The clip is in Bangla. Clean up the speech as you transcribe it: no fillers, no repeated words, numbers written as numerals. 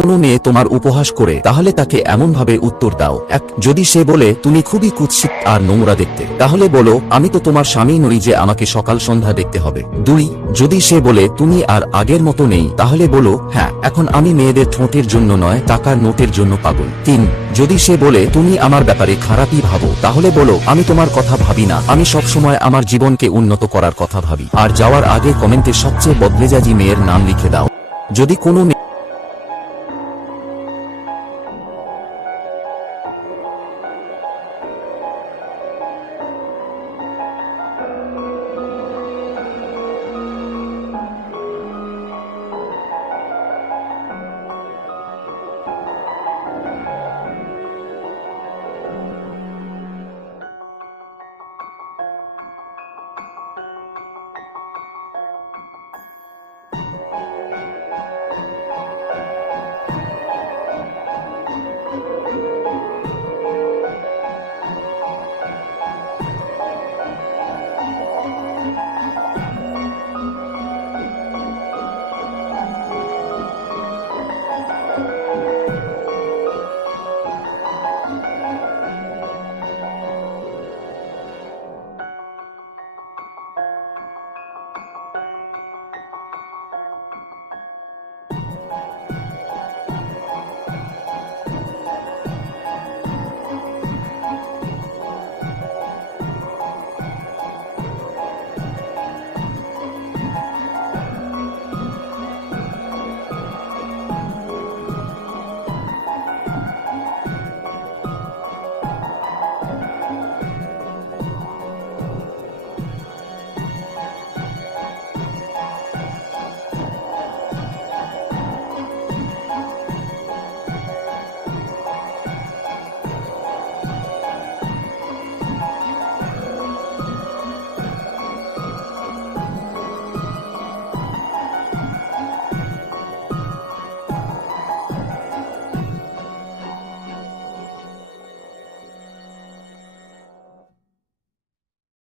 কোনো মেয়ে তোমার উপহাস করে তাহলে তাকে এমন ভাবে উত্তর দাও। 1 যদি সে বলে তুমি খুবই কুৎসিত আর নোংরা দেখতে, তাহলে বলো আমি তো তোমার স্বামী নই যে আমাকে সকাল সন্ধ্যা দেখতে হবে। 2 যদি সে বলে তুমি আর আগের মতো নেই, তাহলে বলো হ্যাঁ এখন আমি মেয়েদের ঠোঁটের জন্য নয় টাকার নোটের জন্য পাগল। 3 যদি সে বলে তুমি আমার ব্যাপারে খারাপই ভাবো, তাহলে বলো আমি তোমার কথা ভাবি না, আমি সব সময় আমার জীবনকে উন্নত করার কথা ভাবি। আর যাওয়ার আগে কমেন্টে সবচেয়ে বদমেজাজি মেয়ের নাম লিখে দাও। যদি কোনো